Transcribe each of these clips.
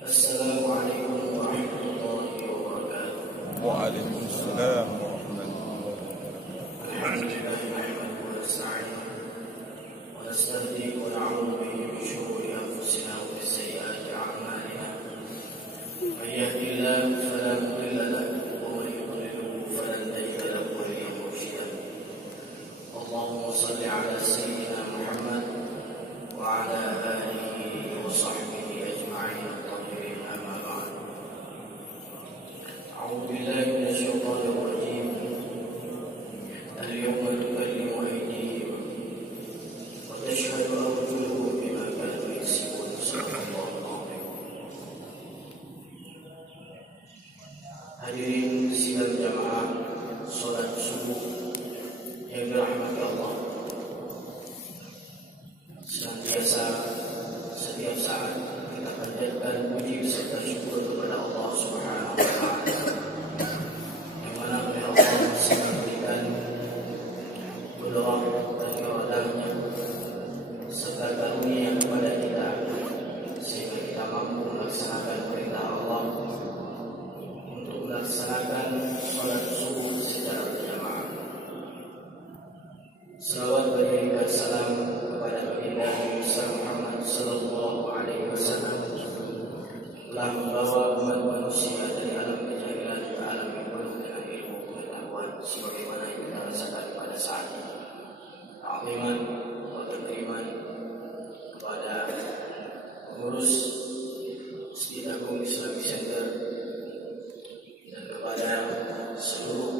Assalamualaikum warahmatullahi wabarakatuh. Waalaikumsalam warahmatullahi wabarakatuh. Alhamdulillah nahmaduhu wa nasta'inuhu wa nastahdihi wa na'udzu bihi min shururi anfusina wa min sayyiati a'malina. Man yahdihillahu fala mudilla lahu wa man yudlil falan tajida lahu waliyyan murshida. Allahumma shalli ala sayyidina Muhammad wa ala alihi wa sahbihi ajma'in. أعوذ بالله من الشيطان الرجيم. اليوم تكلم أيديهم وتشهد أرجلهم بما كانوا يكسبون. صدق الله العظيم. Hadirin sidang jamaah salat subuh yang dirahmati Allah, senantiasa setiap saat kita panjatkan puji serta syukur kepada Allah Subhanahu wa taala. Berdoa dan keradanya serta karunia kepada kita sehingga kita mampu melaksanakan perintah Allah untuk melaksanakan salat subuh secara berjamaah. Salawat berikan salam kepada baginda Nabi Muhammad sallallahu alaihi wasallam telah membawa umat manusia dari alam kejahilan ke alam yang penuh dengan ilmu pengetahuan sebagaimana yang kita rasakan pada saat ini. Takliman atau takliman kepada pengurus Masjid Agung Islamic Center dan kepada seluruh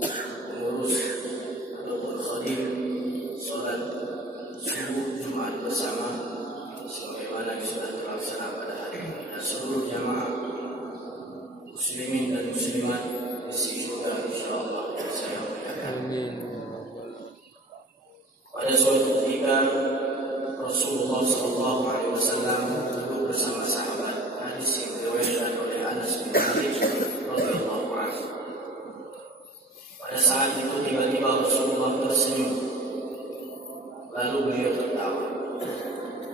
pengurus ataupun khadim salat subuh Jumat bersama sebagaimana yang sudah terlaksana pada hari ini, dan seluruh jamaah muslimin dan muslimat isi syurga insyaallah yang saya muliakan. Amin. Pada suatu ketika Rasulullah SAW duduk bersama sahabat. Hadis yang diriwayatkan oleh Anas bin Malik radhiyallahu anhu. Pada saat itu tiba-tiba Rasulullah tersenyum, lalu beliau tertawa.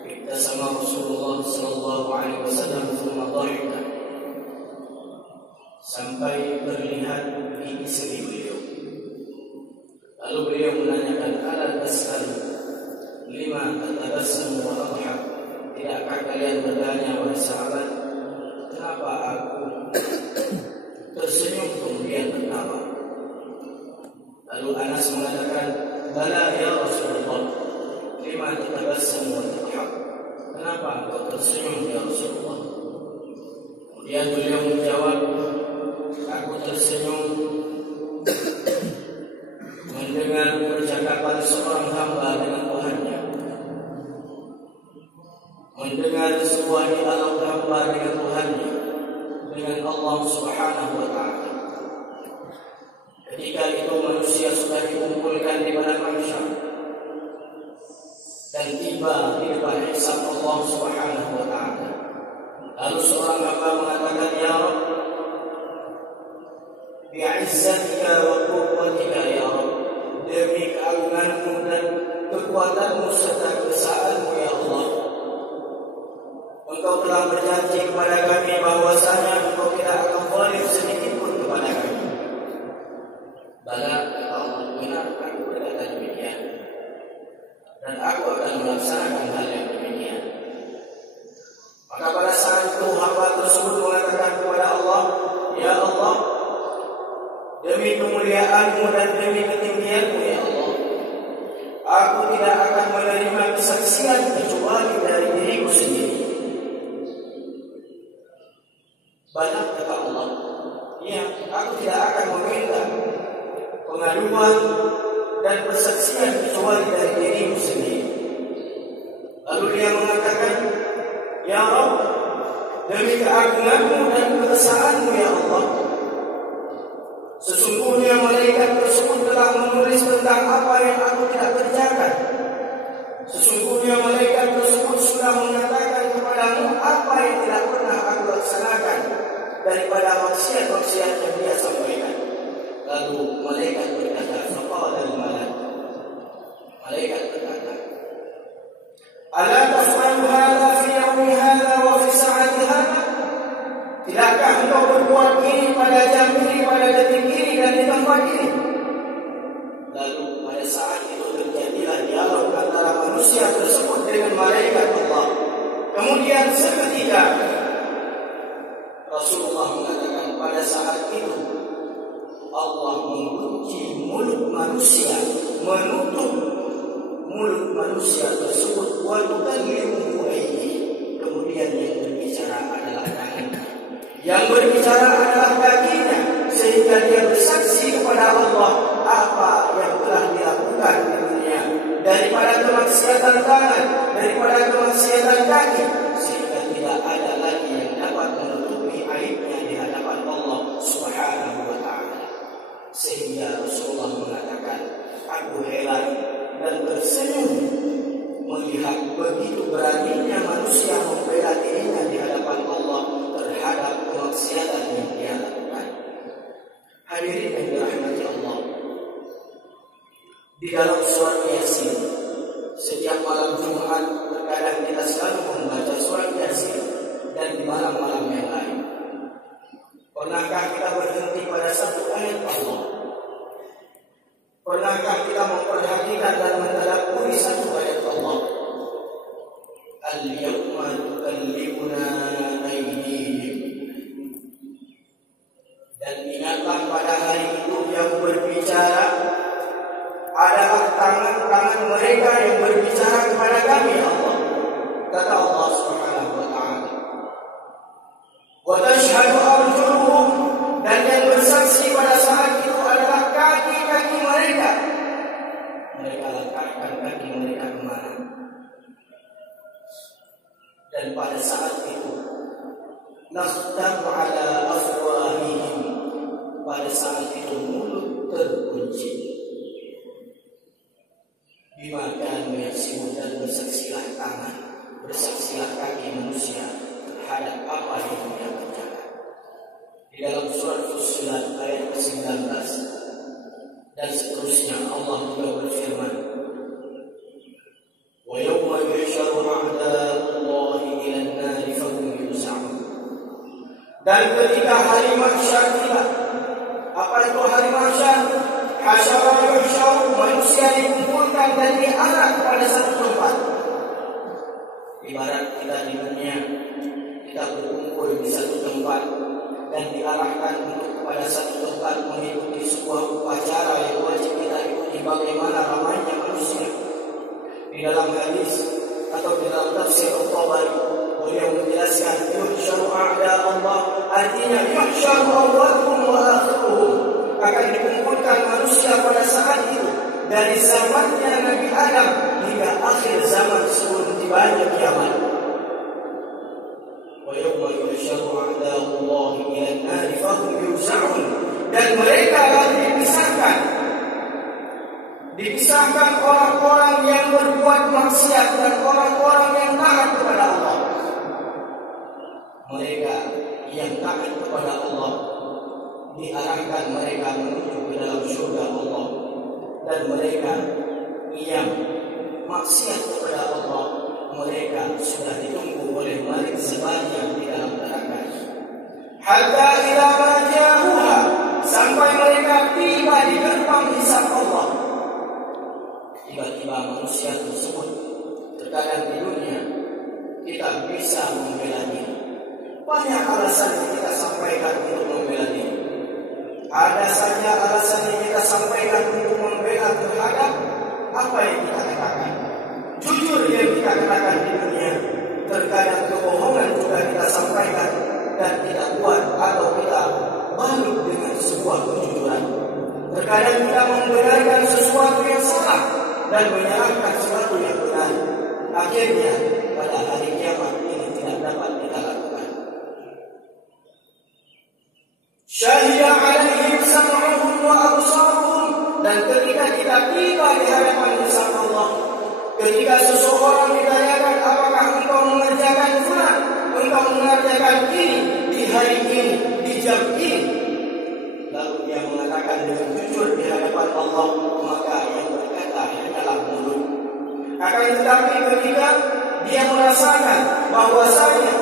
Ibtasama Rasulullah SAW thumma dhahika, sampai terlihat gigi seri beliau. Lalu beliau menanyakan, ala tas'al lima tatabassamu wa adhhak? Tidakkah kalian bertanya wahai sahabat, kenapa aku tersenyum kemudian tertawa? Lalu Anas mengatakan, bala ya Rasulullah, lima tatabassamu wa adhhak? Kenapa engkau tersenyum ya Rasulullah? Kemudian beliau menjawab, aku tersenyum mendengar percakapan seorang hamba dengan Tuhannya, mendengar sebuah dialog hamba dengan Tuhannya, dengan Allah Subhanahu wa taala. Ketika itu manusia sudah dikumpulkan di padang mahsyar dan tiba di depan hisab Allah Subhanahu wa taala. Lalu seorang hamba mengatakan, ya Rabb, bi'izzatika wa quwwatika ya Rabb, demi keagunganmu dan kekuatanmu serta kebesaranmu ya Allah, Engkau telah berjanji kepada kami bahwasanya Engkau tidak akan zalim sedikit pun kepada kami. Bala, kata Allah, benar aku berkata demikian, dan aku akan melaksanakan hal yang demikian. Maka pada saat itu hamba tersebut mengatakan kepada Allah, ya Allah, demi kemuliaanmu dan demi ketinggianmu ya Allah, aku tidak akan menerima kesaksian kecuali dari diriku sendiri. Banyak kata Allah, ya, aku tidak akan meminta pengaduan dan persaksian kecuali dari diriku sendiri. Lalu dia mengatakan, ya Rabb, demi keagunganmu dan kebesaranmu ya Allah, sesungguhnya malaikat tersebut telah menulis tentang apa yang aku tidak kerjakan. Sesungguhnya malaikat tersebut sudah mengatakan kepadamu apa yang tidak pernah aku laksanakan daripada maksiat-maksiat yang dia sampaikan. Lalu malaikat berkata, faqala al-malak, malaikat berkata, ala taf'alu hadha fi yawmi hadha wa fi sa'ati hadha? manusia menutup mulut manusia tersebut, wa tukallimuhu aydihim, kemudian yang berbicara adalah tangan, yang berbicara adalah kakinya, sehingga dia bersaksi kepada Allah apa yang telah dilakukan di dunia daripada kemaksiatan tangan, daripada kemaksiatan kaki, sehingga tidak ada lagi yang dapat menutupi aibnya di hadapan Allah Subhanahu wa ta'ala. Sehingga Rasulullah mengatakan, aku heran dan tersenyum melihat begitu beraninya manusia membela dirinya di hadapan Allah terhadap kemaksiatan yang dia lakukan. Hadirin yang dirahmati Allah, di dalam surat Yasin, setiap malam Jumat terkadang kita selalu membaca surat Yasin, dan di malam-malam yang lain. Pernahkah kita berhenti pada satu ayat Allah? Pernahkah kita memperhatikan dan mentadabburi satu ayat Allah? Al-yawma tukallimuna aydihim. Dan ingatlah pada hari itu yang berbicara adalah tangan-tangan mereka yang berbicara kepada kami, Allah. Kata Allah Subhanahu wa ta'ala, wa tashhadu arjuluhum, dan yang bersaksi pada saat itu adalah kaki-kaki mereka. Mereka letakkan kaki mereka kemana? Dan pada saat itu nakhtamu ala afwahihim, pada saat itu mulut terkunci. Bimakan menyaksikan dan bersaksilah tangan, bersaksilah kaki manusia terhadap apa yang dia kerjakan. Di dalam surat Fussilat ayat ke-19 dan seterusnya, Allah juga berfirman, wa yawma yuhsyaru a'da'ullahi ilan nari fahum yus'amun. Dan ketika hari mahsyar tiba, apa itu hari mahsyar? Hasyara yuhsyaru, manusia dikumpulkan dan diarah kepada satu tempat. Ibarat kita di dunia, kita berkumpul di satu tempat dan diarahkan untuk kepada satu tempat mengikuti sebuah upacara yang wajib kita ikuti, bagaimana ramainya manusia. Di dalam hadis atau di dalam tafsir Al-Tabari, beliau menjelaskan yuhsyaru a'da Allah, artinya yuhsyaru awwaluhum wa akhiruhum, akan dikumpulkan manusia pada saat itu dari zamannya Nabi Adam hingga akhir zaman sebelum tibanya kiamat. Wa yawma yuhsyaru a'da'ullahi ilan nari fahum yus'aun, dan mereka lalu dipisahkan orang-orang yang berbuat maksiat dan orang-orang yang taat kepada Allah. Mereka yang taat kepada Allah diarahkan mereka menuju ke dalam surga Allah, dan mereka yang maksiat kepada Allah, mereka sudah ditunggu oleh Malik sebanyak di dalam neraka. Hatta ila ma ja'uha, sampai mereka tiba di gerbang hisab Allah. Tiba-tiba manusia tersebut, terkadang di dunia kita bisa membela diri. Banyak alasan yang kita sampaikan untuk membela diri. Ada saja alasan yang kita sampaikan untuk membela terhadap apa yang kita katakan. Jujur yang kita katakan di dunia, terkadang kebohongan juga kita sampaikan dan kita buat atau kita balik dengan sebuah kejujuran. Terkadang kita membenarkan sesuatu yang salah dan menyalahkan sesuatu yang benar. Akhirnya pada hari kiamat ini tidak dapat kita lakukan. Syahida alaihim sam'uhum wa absaruhum, dan ketika kita tiba di hadapan hisab Allah, ketika seseorang ditanyakan apakah engkau mengerjakan fulan, engkau mengerjakan ini di hari ini, di jam ini, lalu dia mengatakan dengan jujur di hadapan Allah, maka yang berkata hanyalah mulut. Akan tetapi ketika dia merasakan bahwasanya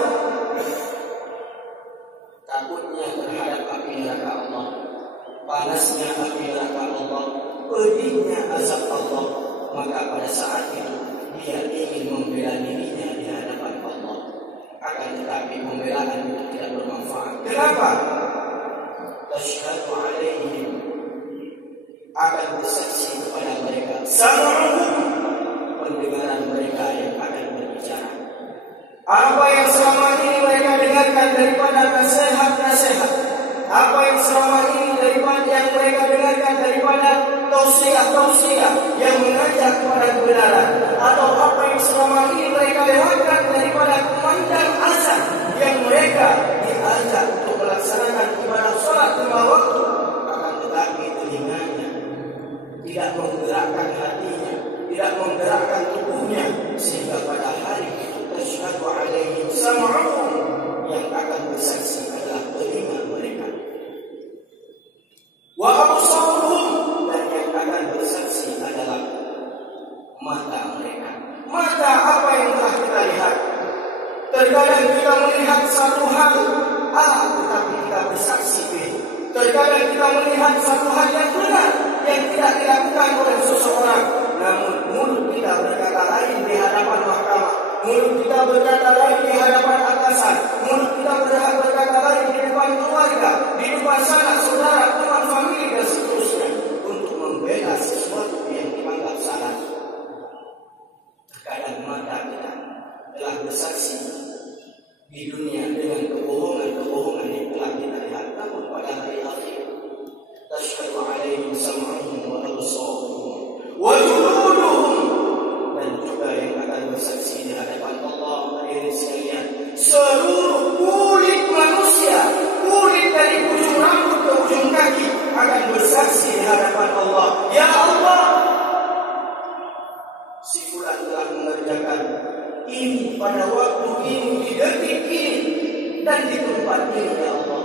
takutnya terhadap api neraka Allah, panasnya api neraka Allah, pedihnya azab Allah, maka pada saat itu dia ingin membela dirinya di hadapan Allah. Akan tetapi pembelaan itu tidak bermanfaat. Kenapa? Tasyhadu alaihim, akan bersaksi sam'uhum, pendengaran mereka yang akan berbicara. Apa yang selama ini mereka dengarkan daripada nasihat-nasihat, apa yang selama ini daripada yang mereka dengarkan daripada tausiah-tausiah yang mengajak kepada kebenaran, atau apa yang selama ini mereka dengarkan daripada kumandang azan yang mereka diajak untuk melaksanakan ibadah salat lima waktu, akan tetapi telinganya tidak menggerakkan hatinya, tidak menggerakkan tubuhnya, sehingga pada hari itu tasyhadu alaihim sam'uhum, yang akan bersaksi adalah telinga mereka, wa absaruhum, dan yang akan bersaksi adalah mata mereka. Mata apa yang telah kita lihat? Terkadang kita melihat satu hal A, tetapi kita bersaksi B. Terkadang kita melihat satu hal yang benar yang tidak dilakukan oleh seseorang, namun mulut kita berkata lain di hadapan mahkamah, mulut kita berkata lain di hadapan atasan, mulut kita berkata lain di depan keluarga, di depan sanak saudara, teman famili dan seterusnya, untuk membela sesuatu yang dianggap salah. Terkadang mata kita telah bersaksi di dunia dengan kebohongan-kebohongan yang telah kita lihat, namun pada hari akhir tasyhadu alaihim sam'uhum wa absaruhum wa juluduhum, dan juga yang akan bersaksi di hadapan Allah. Hadirin sekalian, seluruh kulit manusia, kulit dari ujung rambut ke ujung kaki akan bersaksi di hadapan Allah. Ya Allah, si fulan telah mengerjakan ini pada waktu ini, di detik ini, dan di tempat ini, ya Allah.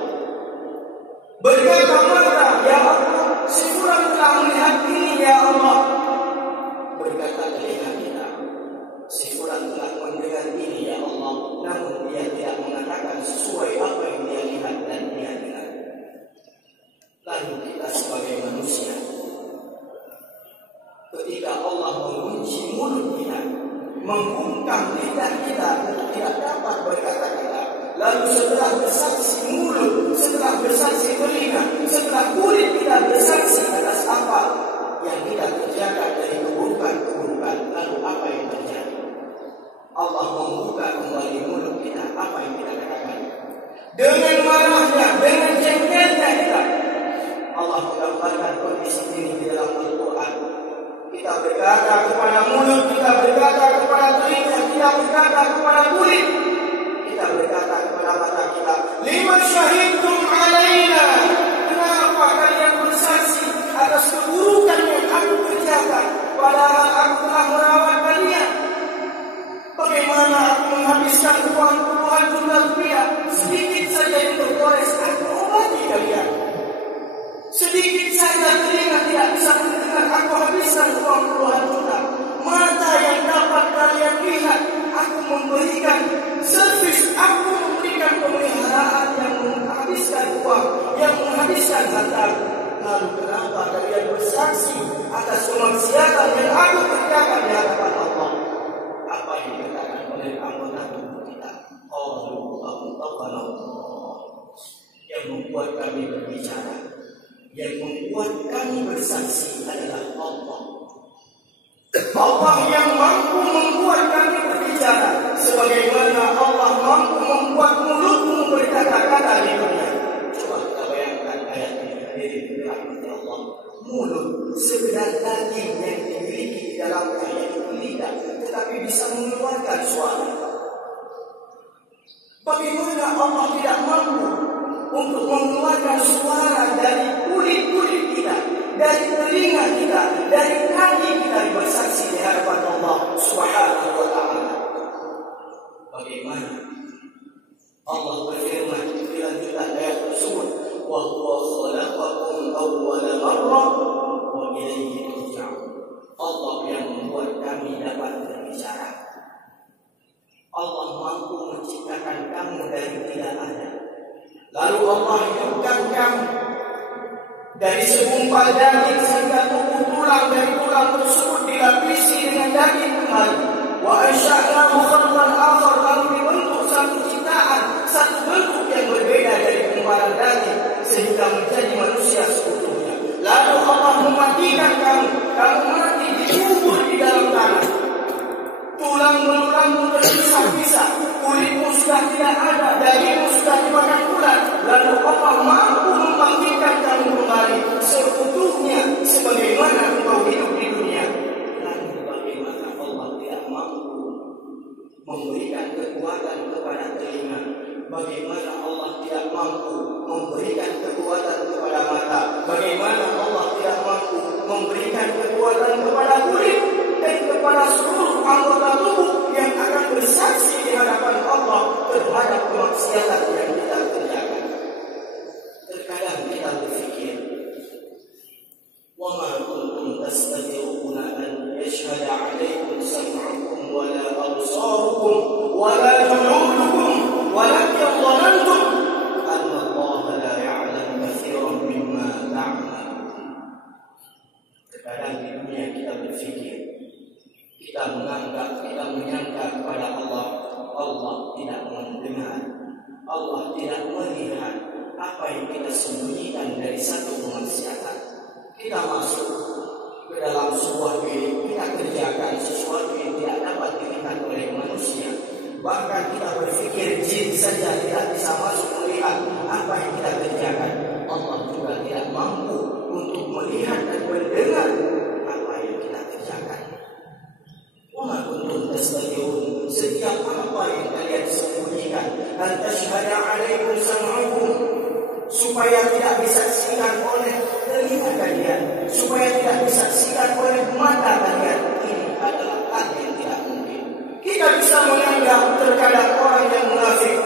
Berkata mata, ya Allah, si fulan telah melihat ini, ya Allah. Berkata telinga kita, si fulan telah mendengar ini, ya Allah, namun dia tidak mengatakan sesuai apa yang dia lihat dan dia dengar. Lalu kita sebagai manusia, ketika Allah mengunci mulut kita, membungkam lidah kita untuk tidak dapat berkata-kata, lalu setelah bersaksi mulut, setelah bersaksi telinga, setelah kulit kita bersaksi atas apa yang kita kerjakan dari keburukan-keburukan, lalu apa yang terjadi? Allah membuka kembali mulut kita, apa yang kita katakan? Dengan marahnya, dengan jengkelnya kita, Allah menggambarkan kondisi ini di dalam Al-Quran. Kita berkata kepada mulut, kita berkata kepada telinga, kita berkata kepada kulit, kita berkata kepada mata kita, lima syahidtum alaina, kenapa kalian bersaksi atas keburukan yang aku kerjakan, padahal aku telah merawat kalian? Bagaimana aku menghabiskan uang puluhan juta rupiah sedikit saja untuk gores, aku obati kalian. Sedikit saja telinga tidak bisa mendengar, aku habiskan uang puluhan juta. Mata yang dapat kalian lihat, aku memberikan servis, aku memberikan pemeliharaan yang menghabiskan uang, yang menghabiskan harta. Lalu kenapa kalian bersaksi atas kemaksiatan yang aku kerjakan di hadapan Allah? Apa yang dikatakan oleh anggota tubuh kita? Allah yang membuat kami berbicara, yang membuat kami bersaksi adalah Allah. Allah yang mampu membuat kami berbicara, sebagaimana Allah mampu membuat mulutmu berkata-kata di dunia. Coba kita bayangkan ayat ini, hadirin dirahmati Allah. Mulut sekedar daging yang dimiliki di dalamnya, yaitu lidah, tetapi bisa mengeluarkan suara. Bagaimana Allah tidak mampu untuk mengeluarkan suara dari kulit-kulit kita, dari telinga kita, dari kaki kita bersaksi di hadapan Allah Subhanahu wa ta'ala? Bagaimana Allah berfirman di lanjutan ayat tersebut, wa huwa khalaqakum awwala marrah wa ilayhi turja'un. Allah yang membuat kami dapat berbicara. Allah mampu menciptakan kamu dari tidak ada. Lalu Allah hidupkan kamu dari segumpal daging sehingga tubuh tulang, dari tulang tersebut dilapisi dengan daging kembali. Wa ansha'nahu khalqan akhar, lalu dibentuk satu ciptaan, satu bentuk yang berbeda dari gumpalan daging sehingga menjadi manusia seutuhnya. Lalu Allah mematikan kamu mati di bagaimana Allah tidak mampu memberikan kekuatan kepada mata, bagaimana Allah tidak mampu memberikan kekuatan kepada kulit dan kepada seluruh anggota tubuh yang akan bersaksi di hadapan Allah terhadap kemaksiatan yang kita kerjakan. Terkadang kita berfikir, وَمَا كُنْتُمْ تَسْتَطِيعُونَ أَنْ يَشْهَدَ عَلَيْكُمْ سَمْعُكُمْ وَلَا أَبْصَارُكُمْ وَلَا جُلُودُكُمْ وَلَكِنْ ظَنَنْتُمْ أَنَّ اللَّهَ لَا يَعْلَمُ كَثِيرًا مِمَّا تَعْمَلُونَ. Terkadang di dunia kita berfikir, kita menganggap, kita menyangka kepada Allah, Allah tidak mendengar, Allah tidak melihat apa yang kita sembunyikan dari satu kemaksiatan. Kita masuk ke dalam sebuah bilik, kita kerjakan sesuatu yang tidak dapat dilihat oleh manusia. Bahkan kita berfikir jin saja tidak bisa masuk melihat apa yang kita kerjakan. Allah juga tidak mampu untuk melihat dan mendengar apa yang kita kerjakan. وَمَا كُنْتُمْ تَسْتَطِيعُونَ, setiap apa yang kalian sembunyikan, أَنْ تَشْهَدَ عَلَيْكُمْ سَمْعُكُمْ, supaya tidak disaksikan oleh telinga kalian, supaya tidak disaksikan oleh mata kalian. Ini adalah hal yang tidak mungkin. Kita bisa menganggap terkadang orang yang munafik,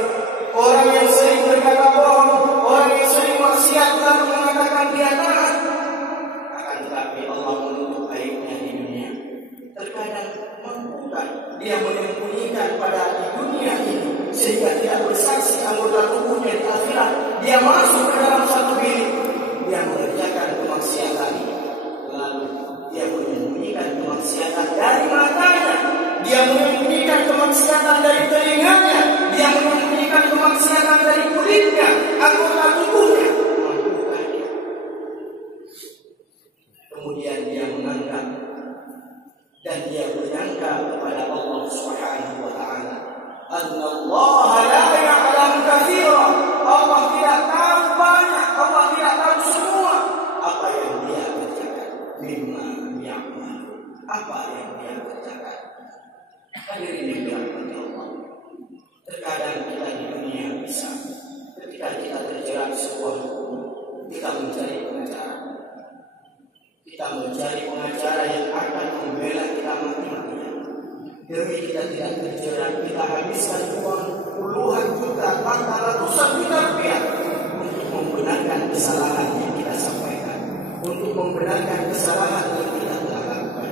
orang yang sering berkata bohong, orang yang sering maksiat lalu mengatakan dia taat, akan tetapi Allah menutup aibnya di dunia. Terkadang mampukah dia menyembunyikan pada di dunia ini sehingga tidak bersaksi anggota tubuhnya di akhirat. Dia masuk ke dalam satu bilik, dia mengerjakan kemaksiatan, lalu dia menyembunyikan kemaksiatan dari matanya, dia menyembunyikan kemaksiatan dari telinganya, dia menyembunyikan kemaksiatan dari kulitnya, anggota tubuhnya. Mampukah dia? Kemudian dia menganggap dan dia menyangka kepada Allah Subhanahu wa taala, Allah la ya'lam katsira, Allah tidak tahu banyak, Allah tidak tahu semua apa yang dia kerjakan. Mimma ya'mal, apa yang dia kerjakan. Hadirin yang dirahmati Allah, terkadang kita di dunia bisa, ketika kita terjerat sebuah hukum, kita mencari pengacara. Kita mencari pengacara yang akan membela kita mati-matian. Demi kita tidak terjerat, kita habiskan uang puluhan juta, bahkan ratusan juta rupiah untuk membenarkan kesalahan yang kita sampaikan, untuk membenarkan kesalahan yang kita telah lakukan.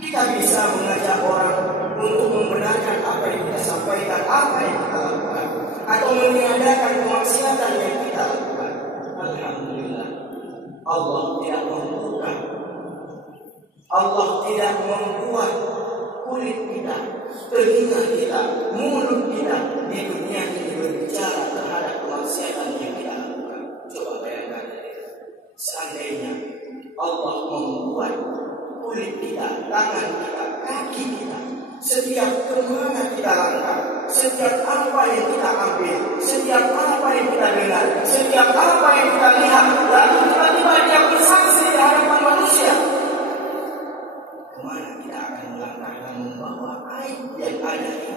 Kita bisa mengajak orang untuk membenarkan apa yang kita sampaikan, apa yang kita lakukan, atau meniadakan kemaksiatan yang kita lakukan. Alhamdulillah, Allah tidak membuka, Allah tidak membuat kulit kita, telinga kita, mulut kita di dunia ini berbicara terhadap kemaksiatan yang kita lakukan. Coba bayangkan, seandainya Allah membuat kulit kita, tangan kita, kaki kita, setiap kemana kita langkah, setiap apa yang kita ambil, setiap apa yang kita dengar, setiap apa yang kita lihat, lalu tiba-tiba dia bersaksi di hadapan manusia, kemana kita akan melangkah dan membawa aib yang ada ini?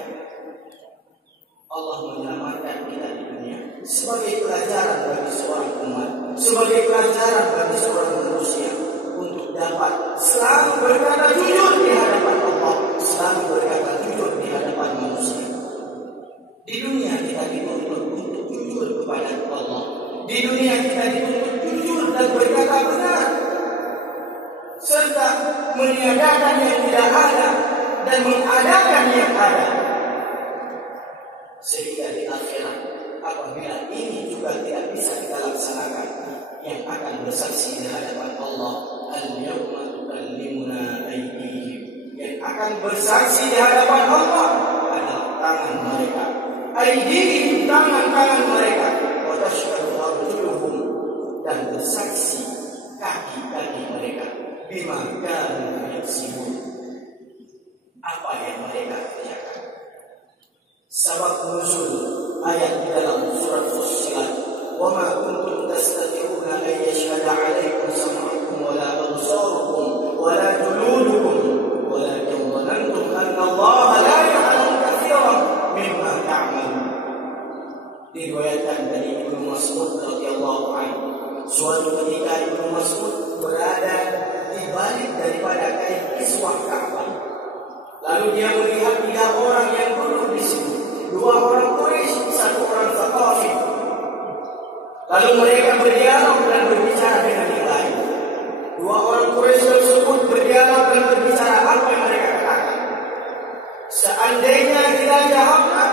Allah menyelamatkan kita di dunia sebagai pelajaran bagi seorang umat, sebagai pelajaran bagi seorang manusia untuk dapat selalu berkata jujur di hadapan Allah, selalu berkata jujur di hadapan manusia. Di dunia kita dituntut untuk jujur kepada Allah. Di dunia kita dituntut jujur dan berkata benar, serta meniadakan yang tidak ada dan mengadakan yang ada. Sehingga di akhirat, apabila ini juga tidak bisa kita laksanakan, yang akan bersaksi di hadapan Allah, al-yawma tukallimuna aydihim, yang akan bersaksi di hadapan Allah adalah tangan mereka, aydihim, tangan-tangan mereka, wa tashhadu arjuluhum, dan bersaksi kaki-kaki mereka, bima kanu yaksibun, apa yang mereka kerjakan. Sabab nuzul ayat di dalam surat Fussilat, wa ma kuntum tastati'una an yashhada 'alaikum sam'ukum wa la absarukum wa la juludukum walakin dhanantum anna Allah la ya'lamu katsiran mimma ta'malun. Diriwayatkan dari Ibnu Mas'ud radhiyallahu anhu, suatu ketika Ibnu Mas'ud berada di balik daripada kain kiswah Ka'bah. Lalu dia melihat 3 orang yang duduk di situ, 2 orang Quraisy, 1 orang Thaqafi. Lalu mereka berdialog dan berbicara dengan yang lain. 2 orang Quraisy tersebut berdialog dan berbicara apa yang mereka katakan. Seandainya kita jawabnya,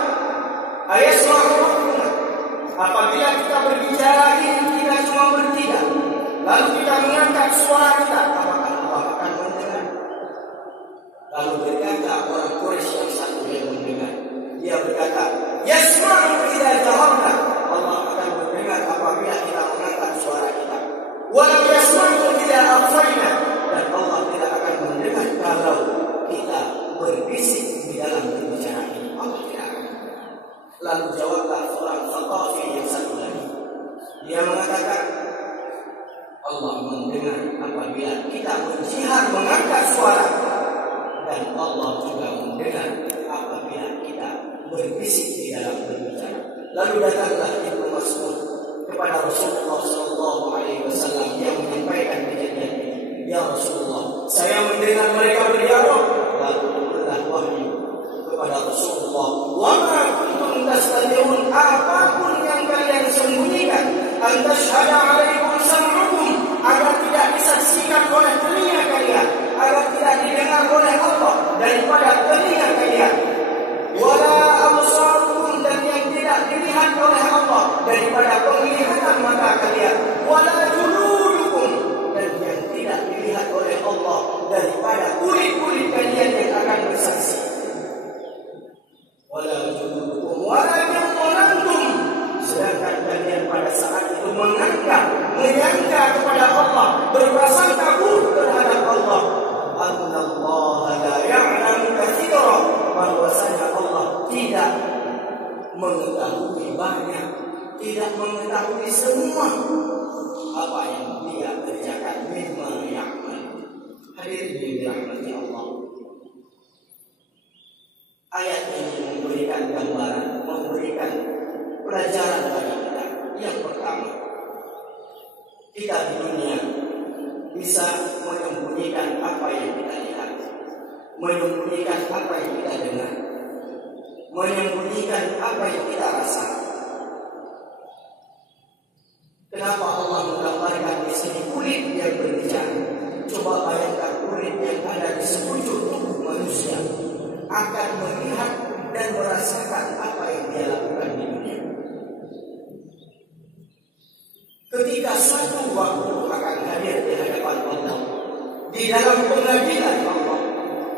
ayasma'una, apabila kita berbicara ini kita cuma bertiga, lalu kita mengangkat suara kita, apakah Allah akan mendengar? Lalu berkata orang Quraisy yang satu yang mendengar, dia berkata, yasma'u idza jawabna, Allah akan mendengar apabila kita mengangkat suara kita. Walau yasma'u idza akhfayna, dan Allah tidak akan mendengar kalau kita berbisik di dalam berbicara ini. Allah tidak akan. Lalu jawablah seorang Thaqafi yang satu lagi. Dia mengatakan, Allah mendengar apabila kita berjihad mengangkat suara, dan Allah juga mendengar apabila kita berbisik di dalam berbicara. Lalu datanglah Ibnu Mas'ud kepada Rasulullah SAW yang menyampaikan kejadian ini. Ya Rasulullah, saya mendengar mereka berdialog. Lalu turunlah wahyu kepada Rasulullah, wa ma kuntum tastati'un, apapun yang kalian sembunyikan, an tashhada 'alaikum sam'ukum, agar tidak disaksikan oleh telinga kalian, agar tidak didengar oleh Allah daripada telinga kalian, wala absarukum, dan yang tidak dilihat oleh Allah daripada penglihatan mata kalian, wala juludukum, dan yang tidak dilihat oleh Allah daripada kulit-kulit kalian yang akan bersaksi. Wala juludukum wala jantum, sedangkan kalian pada saat itu menyangka kepada Allah, berprasangka buruk terhadap Allah, annallaha la ya'lamu katsiran, bahwasanya Allah tidak mengetahui banyak, tidak mengetahui semua apa yang dia kerjakan. Mimma ya'mal. Hadirin yang dirahmati Allah, ayat ini memberikan gambaran, memberikan pelajaran bagi kita. Yang pertama, kita di dunia bisa menyembunyikan apa yang kita lihat, menyembunyikan apa yang kita dengar, menyembunyikan apa yang kita rasa. Kenapa Allah menggambarkan di sini kulit yang berbicara? Coba bayangkan kulit yang ada di sekujur tubuh manusia akan melihat dan merasakan apa yang dia lakukan di dunia. Ketika satu waktu akan hadir di hadapan Allah, di dalam pengadilan Allah,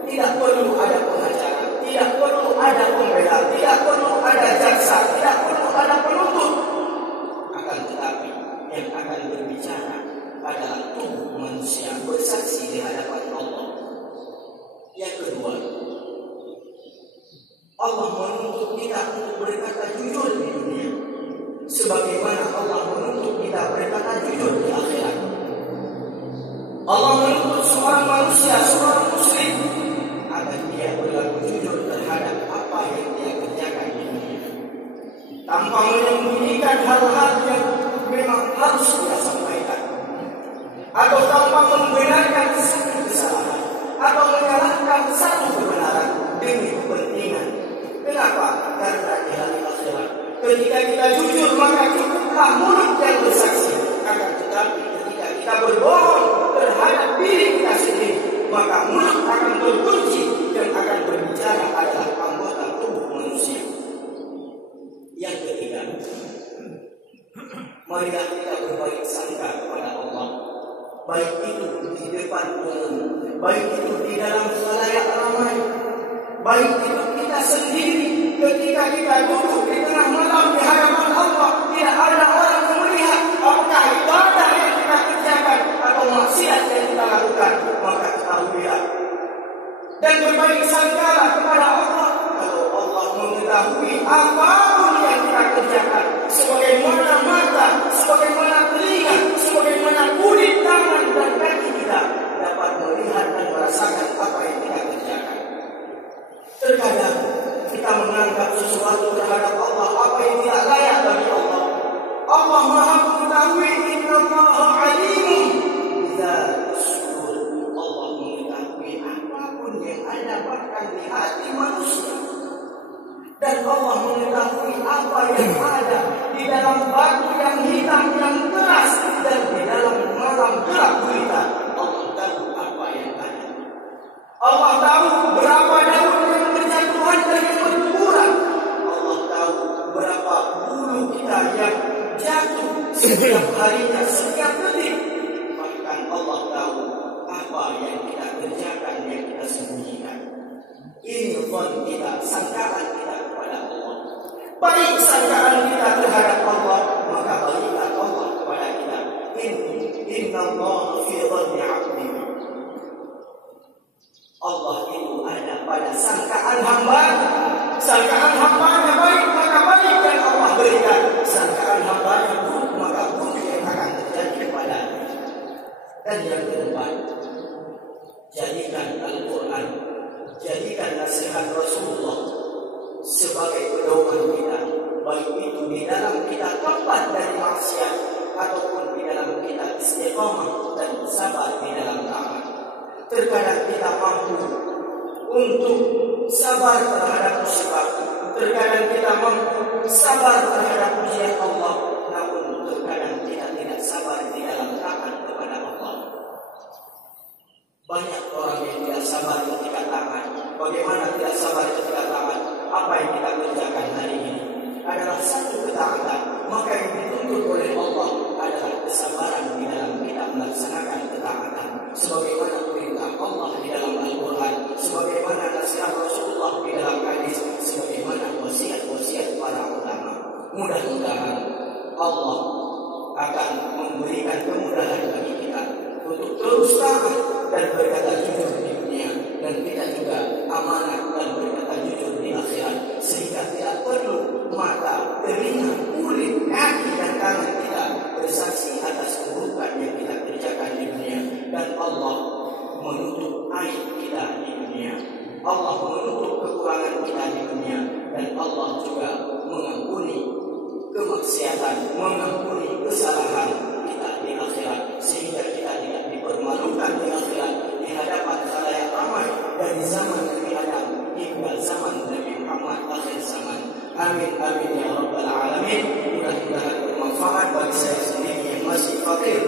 tidak perlu ada pengacara, tidak perlu ada pembela, tidak perlu ada jaksa, tidak perlu ada penuntut. Akan tetapi yang akan berbicara adalah tubuh manusia bersaksi di hadapan Allah. Yang kedua, Allah menuntut kita untuk berkata jujur di dunia, sebagaimana Allah menuntut kita berkata jujur di akhirat. Allah menuntut seorang manusia, seorang muslim, agar dia berlaku jujur terhadap apa yang dia kerjakan di dunia, tanpa menyembunyikan hal-hal yang memang harus dia sampaikan, atau tanpa membenarkan satu kesalahan, atau menyalahkan satu kebenaran demi kepentingan. Kenapa? Karena di hari akhirat, ketika kita jujur, maka cukuplah mulut yang bersaksi. Akan tetapi ketika kita berbohong terhadap diri kita sendiri, maka mulut akan berkunci dan akan berbicara adalah anggota tubuh manusia. Yang ketiga, marilah kita berbaik sangka kepada Allah, baik itu di depan umum, baik itu di dalam khalayak ramai, baik itu kita sendiri ketika kita duduk di tengah malam di hadapan Allah, tidak ada orang yang melihat apakah ibadah yang kita kerjakan atau maksiat yang kita lakukan. Maka ketahuilah dan berbaik sangkalah kepada Allah kalau Allah mengetahui apapun yang kita kerjakan, sebagaimana mata, sebagaimana telinga, sebagaimana kulit tangan dan kaki kita dapat melihat dan merasakan apa yang kita kerjakan. Terkadang kita menganggap sesuatu terhadap Allah apa yang tidak layak yang ada di dalam batu yang hitam yang keras dan di dalam malam gelap gulita. Allah tahu apa yang ada. Allah tahu berapa daun yang berjatuhan dari perkuburan. Allah tahu berapa bulu kita yang jatuh setiap harinya, setiap detik. Bahkan Allah tahu apa yang kita kerjakan, yang kita sembunyikan. Ini pun kita, sangkaan kita kepada Allah. Baik sangkaan kita terhadap Allah, maka baiklah Allah kepada kita. Inna Allah fi dhanni 'abdi. Allah itu ada pada sangkaan hamba. Sangkaan hambanya baik, maka baik yang Allah berikan. Sangkaan hambanya buruk, maka buruk yang akan terjadi kepadanya. Dan yang keempat, jadikan Al-Quran, jadikan nasihat Rasulullah sebagai pedoman kita, baik itu di dalam kita tobat dari maksiat ataupun di dalam kita istiqamah dan sabar di dalam taat. Terkadang kita mampu untuk sabar terhadap musibah, terkadang kita mampu sabar terhadap ujian Allah, namun terkadang kita tidak sabar di dalam taat kepada Allah. Banyak orang yang tidak sabar ketika taat. Bagaimana tidak sabar ketika taat? Apa yang kita kerjakan hari ini adalah satu ketaatan, maka yang dituntut oleh Allah adalah kesabaran di dalam kita melaksanakan ketaatan, sebagaimana perintah Allah di dalam Al-Quran, sebagaimana nasihat Rasulullah di dalam hadis, sebagaimana wasiat-wasiat para ulama. Mudah-mudahan Allah akan memberikan kemudahan bagi kita untuk terus taat dan berkata jujur di dunia, dan kita juga amanah dan berkata jujur di akhirat, sehingga tidak perlu mata, telinga, kulit, kaki dan tangan kita bersaksi atas keburukan yang kita kerjakan di dunia, dan Allah menutup aib kita di dunia. Allah menutup kekurangan kita di dunia, dan Allah juga mengampuni kemaksiatan, mengampuni kesalahan kita di akhirat, sehingga kita tidak dipermalukan di akhirat di hadapan khalayak ramai dari zaman Nabi Adam hingga zaman Nabi Muhammad akhir zaman. Amin amin ya rabbal alamin. Mudah-mudahan bermanfaat bagi saya sendiri yang masih fakir